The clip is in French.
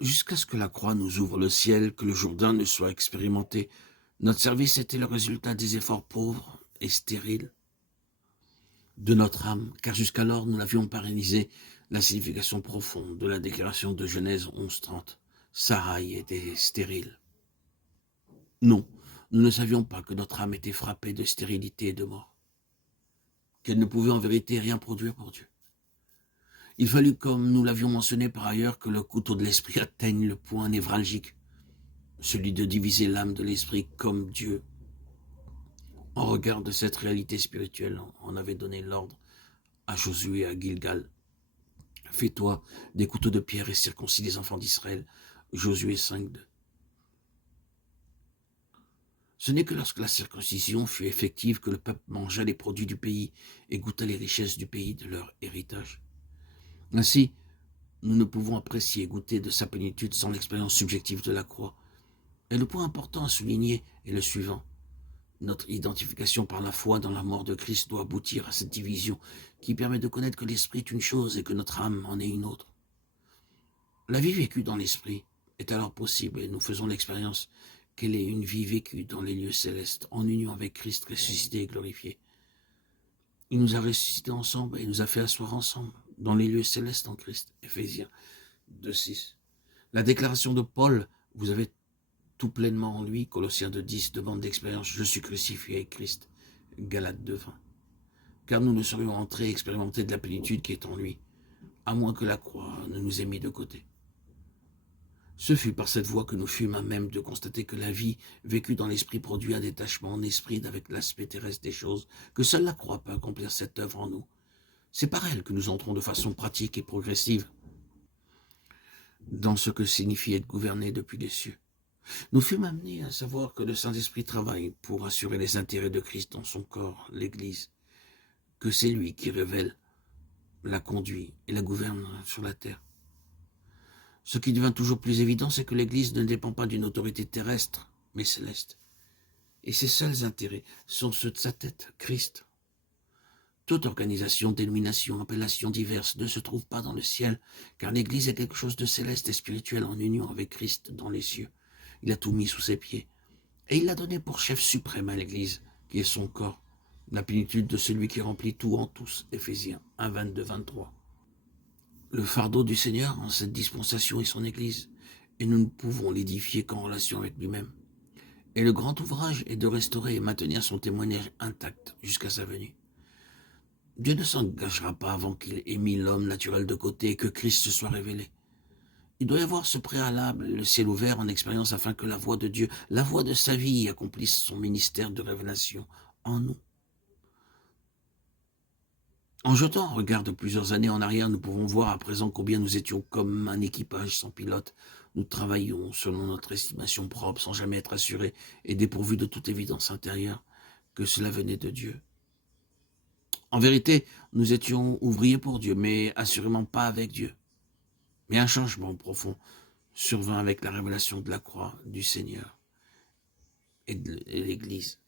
Jusqu'à ce que la croix nous ouvre le ciel, que le Jourdain ne soit expérimenté, notre service était le résultat des efforts pauvres et stériles de notre âme, car jusqu'alors nous n'avions pas réalisé la signification profonde de la déclaration de Genèse 11:30. Sarai était stérile. Non, nous ne savions pas que notre âme était frappée de stérilité et de mort, qu'elle ne pouvait en vérité rien produire pour Dieu. Il fallut, comme nous l'avions mentionné par ailleurs, que le couteau de l'esprit atteigne le point névralgique, celui de diviser l'âme de l'esprit comme Dieu. En regard de cette réalité spirituelle, on avait donné l'ordre à Josué à Gilgal. Fais-toi des couteaux de pierre et circoncis les enfants d'Israël. Josué 5:2. Ce n'est que lorsque la circoncision fut effective que le peuple mangea les produits du pays et goûta les richesses du pays de leur héritage. Ainsi, nous ne pouvons apprécier et goûter de sa plénitude sans l'expérience subjective de la croix. Et le point important à souligner est le suivant. Notre identification par la foi dans la mort de Christ doit aboutir à cette division qui permet de connaître que l'esprit est une chose et que notre âme en est une autre. La vie vécue dans l'esprit est alors possible et nous faisons l'expérience qu'elle est une vie vécue dans les lieux célestes, en union avec Christ ressuscité et glorifié. Il nous a ressuscités ensemble et nous a fait asseoir ensemble dans les lieux célestes en Christ. Éphésiens 2:6. La déclaration de Paul, vous avez tout pleinement en lui, Colossiens 2:10, demande d'expérience, je suis crucifié avec Christ, Galates 2:20. Car nous ne serions entrés et expérimentés de la plénitude qui est en lui, à moins que la croix ne nous ait mis de côté. Ce fut par cette voie que nous fûmes à même de constater que la vie vécue dans l'esprit produit un détachement en esprit d'avec l'aspect terrestre des choses, que seule la croix peut accomplir cette œuvre en nous. C'est par elle que nous entrons de façon pratique et progressive dans ce que signifie être gouverné depuis les cieux. Nous fûmes amenés à savoir que le Saint-Esprit travaille pour assurer les intérêts de Christ dans son corps, l'Église, que c'est lui qui révèle, la conduit et la gouverne sur la terre. Ce qui devient toujours plus évident, c'est que l'Église ne dépend pas d'une autorité terrestre, mais céleste. Et ses seuls intérêts sont ceux de sa tête, Christ. Toute organisation, dénomination, appellation diverses ne se trouve pas dans le ciel, car l'Église est quelque chose de céleste et spirituel en union avec Christ dans les cieux. Il a tout mis sous ses pieds. Et il l'a donné pour chef suprême à l'Église, qui est son corps, la plénitude de celui qui remplit tout en tous, Éphésiens 1:22-23. Le fardeau du Seigneur en cette dispensation est son Église, et nous ne pouvons l'édifier qu'en relation avec lui-même. Et le grand ouvrage est de restaurer et maintenir son témoignage intact jusqu'à sa venue. Dieu ne s'engagera pas avant qu'il ait mis l'homme naturel de côté et que Christ se soit révélé. Il doit y avoir ce préalable, le ciel ouvert en expérience afin que la voix de Dieu, la voix de sa vie accomplisse son ministère de révélation en nous. En jetant un regard de plusieurs années en arrière, nous pouvons voir à présent combien nous étions comme un équipage sans pilote. Nous travaillions selon notre estimation propre, sans jamais être assurés et dépourvus de toute évidence intérieure que cela venait de Dieu. En vérité, nous étions ouvriers pour Dieu, mais assurément pas avec Dieu. Mais un changement profond survint avec la révélation de la croix du Seigneur et de l'Église.